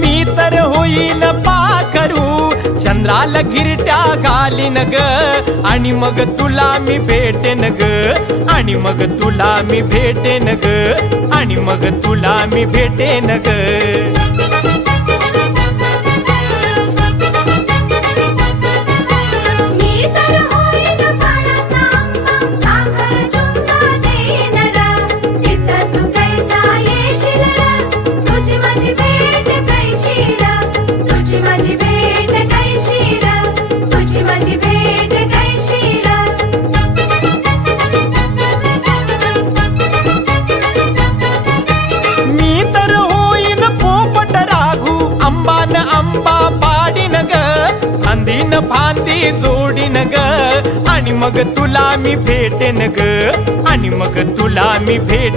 मी तर होईन पाखरू चंद्राला घिरट्या घालीन ग आणि मग तुला मी भेटेन ग आणि मग तुला मी भेटेन ग आणि मग तुला मी भेटेन ग फांदी जोडीन ग आणि मग तुला मी भेटेन ग आणि मग तुला मी भेटेन